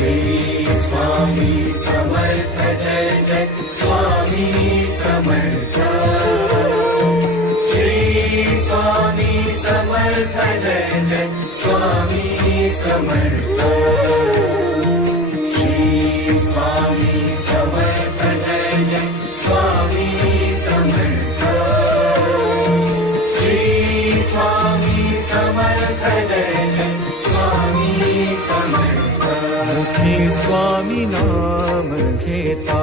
स्वामी समर्थ जय जय स्वामी समर्थ श्री स्वामी समर्थ जय जय स्वामी समर्थ श्री स्वामी समर्थ जय जय स्वामी समर्थ श्री स्वामी समर्थ जय जय स्वामी समर्थ मुखी स्वामी नाम घेता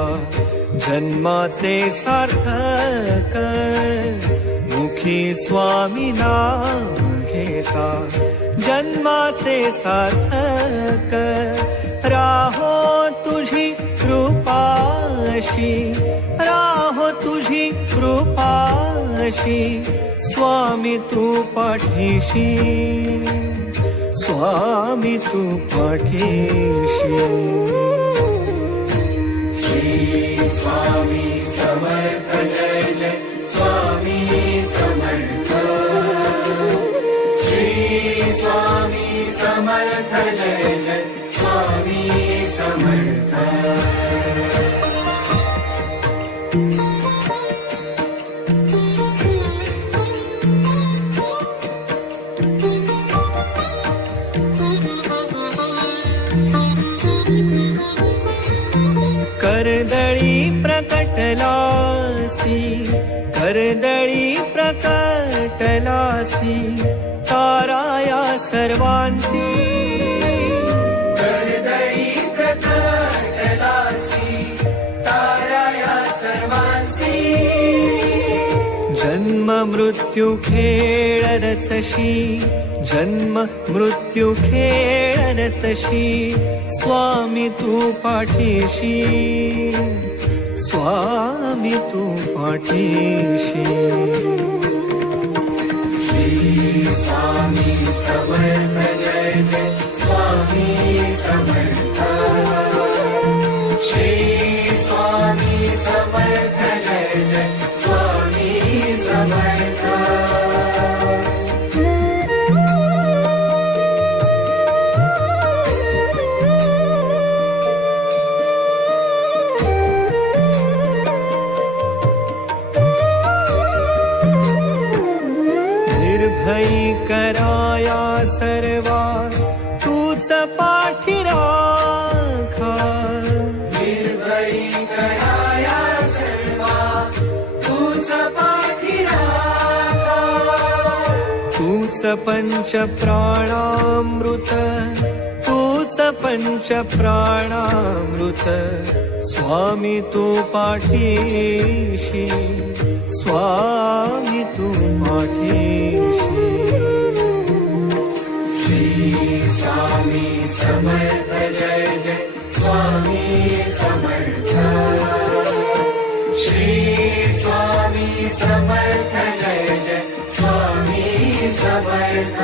जन्माचे सार्थक मुखी स्वामी नाम घेता जन्माचे सार्थक राहो तुझी कृपाशी राहो तुझी कृपाशी स्वामी तू पाठीशी स्वामी तू पाठीशी श्री स्वामी समर्थ जय जय स्वामी समर्थ श्री स्वामी समर्थ जय जय स्वामी समर्थ करदळी प्रकटलासी करदळी प्रकटलासी ताराया सर्वांसी करदळी प्रकटलासी ताराया सर्वांसी जन्म मृत्यू खेळ रचशी जन्म मृत्यू खेळ रचशी स्वामी तू पाठीशी स्वामी तू पाठीशी श्री स्वामी समर्थ जय जय स्वामी समर्थ श्री स्वामी समर्थ जय जय स्वामी समर्थ निर्भयी कराया सर्वा तूच पाठी राखा निर्भयी कराया सर्वा तूच पाठी राखा तूच पंच प्राणामृत तूच पंच प्राणामृत स्वामी तू पाठीशी स्वामी तू पाठीशी श्री स्वामी समर्थ जय जय स्वामी समर्थ श्री स्वामी समर्थ जय जय स्वामी समर्थ